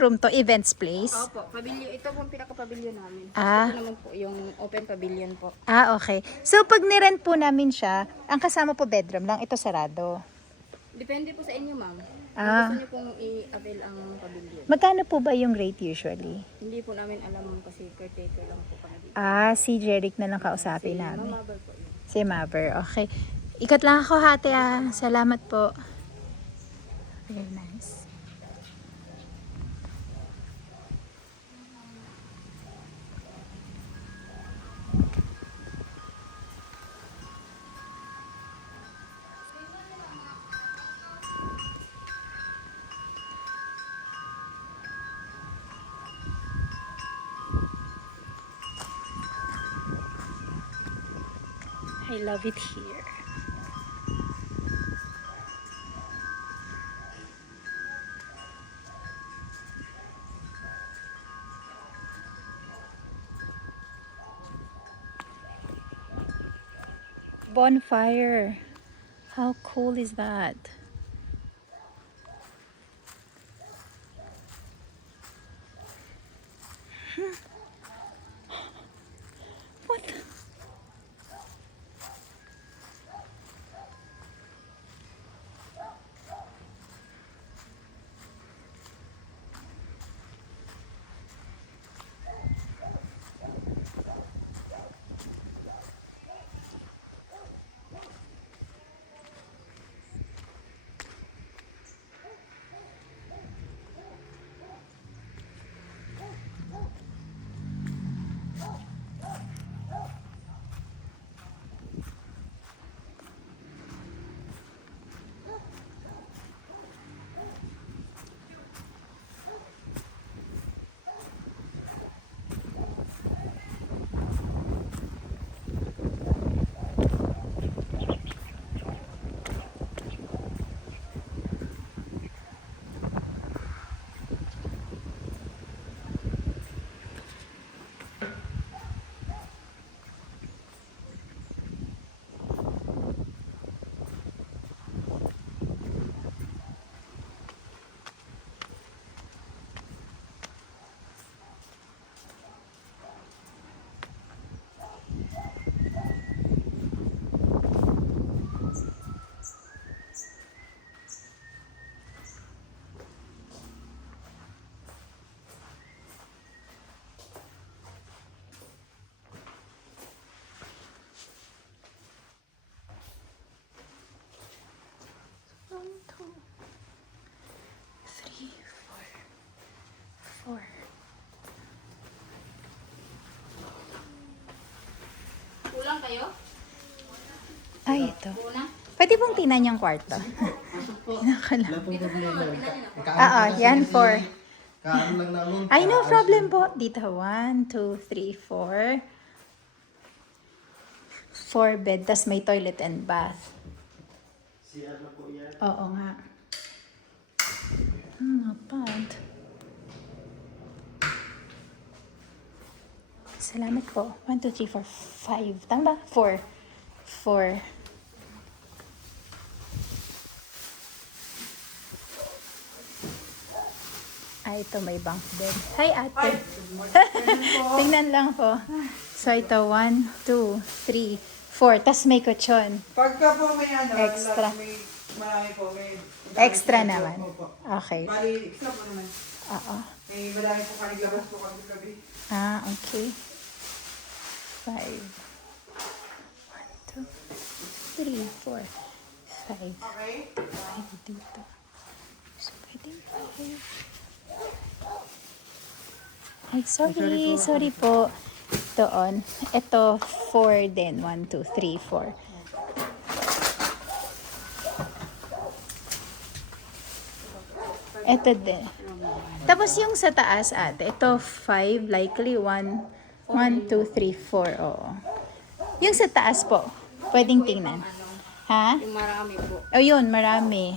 room to? Events place? Opo, pavilion. Ito po ang pinaka-pavilion namin. Ah. Ito naman po yung open pavilion po. Ah, okay. So, pag nirent po namin siya, ang kasama po bedroom lang, ito sarado. Depende po sa inyo, ma'am. Kung Ah. gusto niyo pong i-avail ang pavilion. Magkano po ba yung rate usually? Hindi po namin alam, ma'am, kasi caretaker lang po kami dito. Ah, si Jeric na lang kausapin Si namin. Ma'am Abel po yun. Si Maver, okay. Ikot lang ako, hati ah. Salamat po. Very nice. I love it here. Bonfire. How cool is that? What? One, two, three, four. Kulang kayo? Ay, ito. Una? Pwede pong tingnan yung kwarto. Pinakala. Wala pong problema. Yan, 4. Kaan lang namin. Ay, no problem po. Dito, 1, 2, 3, 4. 4 bed, tas may toilet and bath. CR na po yan. Oo nga. Not bad. Salamat po. 1, 2, 3, 4, 5. Tama ba? 4. 4. Ay, ito may bunk bed. Hi, ate. Tingnan lang po. So, ito 1, 2, 3, 4. Tas may kutsyon. Pagka po may ano, Extra. may marami po, may Extra naman. Opo. Okay. Bali, extra po naman. Oo. May marami po kaniglabas po kami gabi. Ah, okay. 5. 1, 2, 3, 4, 5. Okay? 5 dito. So, pwedeng 5. Ay, sorry. Sorry po. Doon. Ito, 4 din. 1, 2, 3, 4. Ito din. Tapos yung sa taas, ate, ito 5, likely 1, 1, 2, 3, 4, oo. Yung sa taas po, pwedeng tingnan. Ha? Yung marami po. O yun, marami.